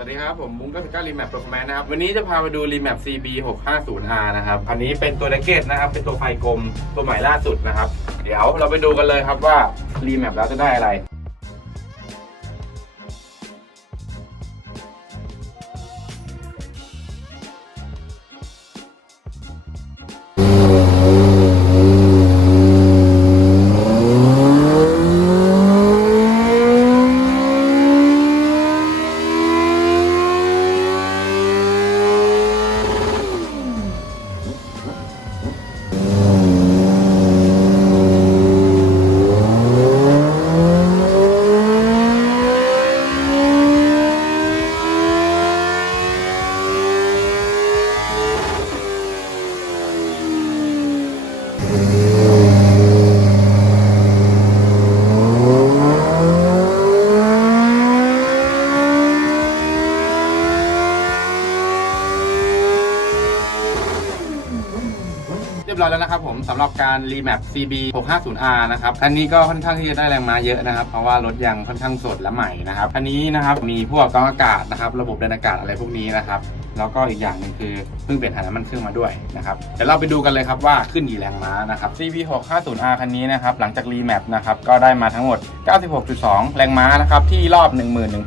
สวัสดีครับ ผมมุ้ง99 Remap Performance นะครับ วันนี้จะพาไปดูรีแมป CB 650R นะครับอันนี้เป็นตัวแรกเกตนะครับ เป็นตัวไฟกลมตัวใหม่ล่าสุดนะครับ เดี๋ยวเราไปดูกันเลยครับว่ารีแมปแล้วจะได้อะไร เรียบร้อยแล้วนะครับผมสำหรับการ Remap CB 650R นะครับคันนี้ก็ค่อนข้างที่จะได้แรงม้าเยอะนะครับ เพราะว่ารถยังค่อนข้างสดและใหม่นะครับคันนี้นะครับมีพวกกรองอากาศนะครับ ระบบเดินอากาศอะไรพวกนี้นะครับแล้วก็อีกอย่างหนึ่งคือเพิ่งเปลี่ยนถ่ายน้ำมันเครื่องมาด้วยนะครับเดี๋ยวเราไปดูกันเลยครับว่าขึ้นกี่แรงม้านะครับ CB 650R คันนี้นะครับหลังจาก Remap นะครับก็ได้มาทั้งหมด 96.2 แรงม้านะครับที่รอบ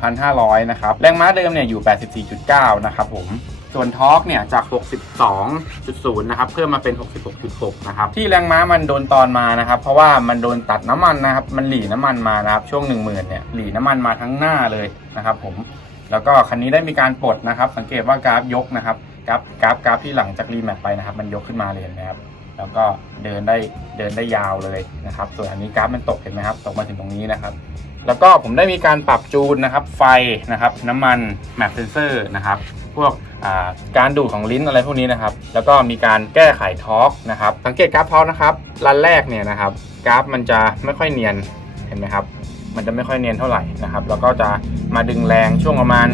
11,500 นะครับแรงม้าเดิมเนี่ยอยู่ 84.9 นะครับผม ส่วนทอร์กเนี่ยจาก 62.0 นะครับ เพิ่มมาเป็น 66.6 นะครับ ที่แรงม้ามันโดนตอนมานะครับ เพราะว่ามันโดนตัดน้ำมันนะครับ มันหลีน้ำมันมานะครับ ช่วง 10,000 เนี่ย หลีน้ำมันมาทั้งหน้าเลยนะครับผม แล้วก็คันนี้ได้มีการปลดนะครับ สังเกตว่ากราฟยกนะครับ กราฟ กราฟ กราฟที่หลังจากรีแมปไปนะครับ มันยกขึ้นมาเลยนะครับ แล้วก็เดินได้เดินได้ยาวเลยนะครับ ส่วนอันนี้กราฟมันตกเห็นไหมครับ ตกมาถึงตรงนี้นะครับ แล้วก็ผมได้มีการปรับจูนนะครับ ไฟนะครับน้ำมันแมปเซนเซอร์นะครับ พวกการดูดของลิ้นอะไรพวกนี้นะครับ แล้วก็มีการแก้ไขทอร์กนะครับ สังเกตกราฟทอร์กนะครับรันแรกเนี่ยนะครับ กราฟมันจะไม่ค่อยเนียนเห็นไหมครับ มันจะไม่ค่อยเนียนเท่าไหร่นะครับ แล้วก็จะมาดึงแรงช่วงประมาณ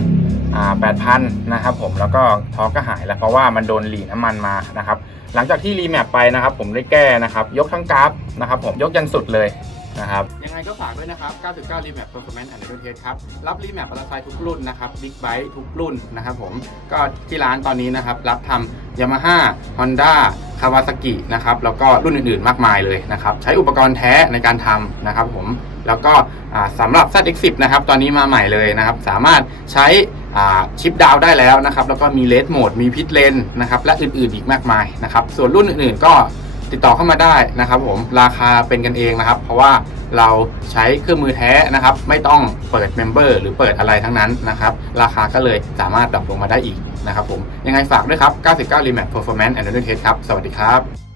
8,000 นะครับผม แล้วก็ทอร์กก็หายแล้วเพราะว่ามันโดนหลีน้ำมันมานะครับ หลังจากที่รีแมปไปนะครับ ผมได้แก้นะครับ ยกทั้งกราฟนะครับผมยกยันสุดเลยนะครับ ยังไงก็ฝากด้วยนะครับ 99 Remap Performance and Auto Test ครับ รับรีแมปมอเตอร์ไซค์ทุกรุ่นนะครับ Big Bike ทุกรุ่นนะครับผม ก็ที่ร้านตอนนี้นะครับ รับทำ Yamaha Honda คาวาซากินะครับแล้วก็รุ่นอื่นๆมากมายเลยนะครับใช้อุปกรณ์แท้ในการทำนะครับผมแล้วก็สำหรับ ZX10 นะครับตอนนี้มาใหม่เลยนะครับ สามารถใช้ชิปดาวได้แล้วนะครับแล้วก็มีเลสโหมดมีพิทเลนนะครับและอื่นๆอีกมากมายนะครับส่วนรุ่นอื่นๆก็ ติดต่อเข้ามาได้นะครับผมราคาเป็นกันเองนะครับ เพราะว่าเราใช้เครื่องมือแท้นะครับ ไม่ต้องเปิดเมมเบอร์หรือเปิดอะไรทั้งนั้นนะครับ ราคาก็เลยสามารถปรับลงมาได้อีกนะครับผมยังไงฝากด้วยครับ 99 Remap Performance and Auto Test ครับ สวัสดีครับ